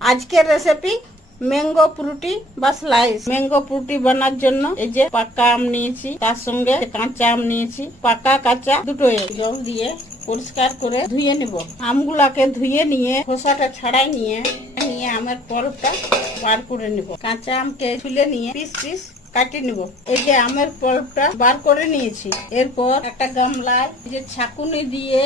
আজকের recipe mango Frooti বা slice. Mango Frooti বানার জন্য এই যে পাকা আম নিয়েছি, তার সঙ্গে কাঁচা আম নিয়েছি। পাকা কাঁচা দুটোই জল দিয়ে পরিষ্কার করে ধুয়ে নিব। আমগুলাকে ধুয়ে নিয়ে খোসাটা ছাড়াই নিয়ে আমের পল্পটা বার করে নিব। কাঁচা আমকে ছুলে নিয়ে পিস পিস কাটিয়ে নিব। এই যে আমের পল্পটা বার করে নিয়েছি। এরপর একটা গামলায় যে ছাঁকুনি দিয়ে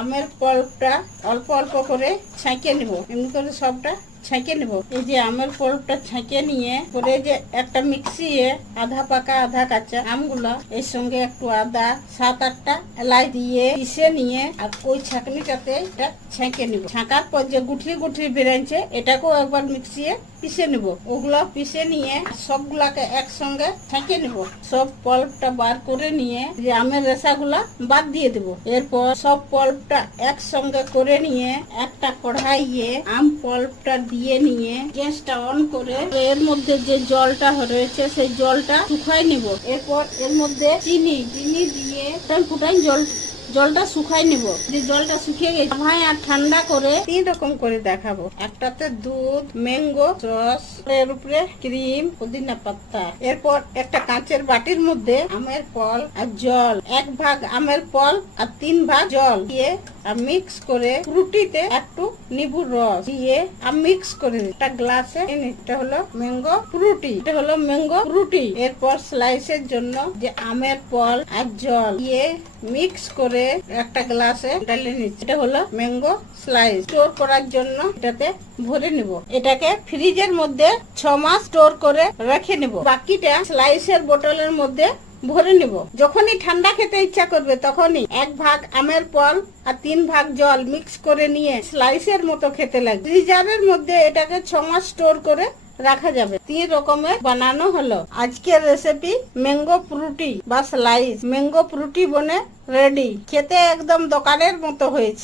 আমের পল্পটা অল্প অল্প করে ছাঁকে নিব। এমনি করে সবটা ছাঁকে নেব। এই যে আমের পল্পটা ছাঁকে নিয়ে পরে যে একটা মিক্সিয়ে আধা পাকা আধা কাঁচা আমগুলা এর সঙ্গে একটু আদা 7-8টা এলাচ দিয়ে পিষে নিয়ে আর ওই ছাঁকনিটাতে এটা ছেঁকে নিব। ছাঁকার পর যে গুঠলি গুঠলি বেরাইছে এটাকেও একবার মিক্সিয়ে পিষে নিব। ওগুলা পিষে নিয়ে সবগুলাকে একসঙ্গে ছেঁকে নিব। সব পল্পটা বার করে নিয়ে যে আমের রেশাগুলা বাদ দিয়ে দেব। এরপর সব পল্পটা একসঙ্গে করে নিয়ে একটা কড়াইয়ে আম পল্পটা দিয়ে নিয়ে গ্যাসটা অন করে এর মধ্যে যে জলটা রয়েছে সেই জলটা শুকাই নিব। এরপর এর মধ্যে চিনি দিয়ে ফুটাই জলটা শুকাই নিব। যে জলটা শুকিয়ে গেছে ভাই আর ঠান্ডা করে 3 রকম করে দেখাবো। একটাতে দুধ, ম্যাঙ্গো সস, এর উপরে ক্রিম, পুদিনা পাতা। এরপর একটা কাঁচের বাটির মধ্যে আমের ফল আর জল, 1 ভাগ আমের ফল আর 3 ভাগ জল দিয়ে মিক্স করে ফ্রুটিতে একটু নিবুর রস দিয়ে মিক্স করে একটা গ্লাসে এটা হলো ম্যাঙ্গো ফ্রুটি। এটা হলো ম্যাঙ্গো ফ্রুটি। এরপর স্লাইসের জন্য যে আমের ফল আর জল দিয়ে মিক্স করে একটা গ্লাসে ঢেলে নিচ্ছি। এটা হলো ম্যাঙ্গো স্লাইস। স্টোর করার জন্য এটাতে ভরে নিব। এটাকে ফ্রিজের মধ্যে 6 মাস স্টোর করে রেখে নিব। বাকিটা স্লাইসের বোতলের মধ্যে ভরে নিব। যখনই ঠান্ডা খেতে ইচ্ছা করবে তখনই 1 ভাগ আমের ফল আর 3 ভাগ জল মিক্স করে নিয়ে স্লাইসের মতো খেতে লাগবে। ফ্রিজারের মধ্যে এটাকে 6 মাস স্টোর করে রাখা যাবে। 3 রকমের বানানো হলো আজকের রেসিপি ম্যাঙ্গো ফ্রুটি বা স্লাইস। ম্যাঙ্গো ফ্রুটি বনে রেডি। খেতে একদম দোকানের মতো হয়েছে।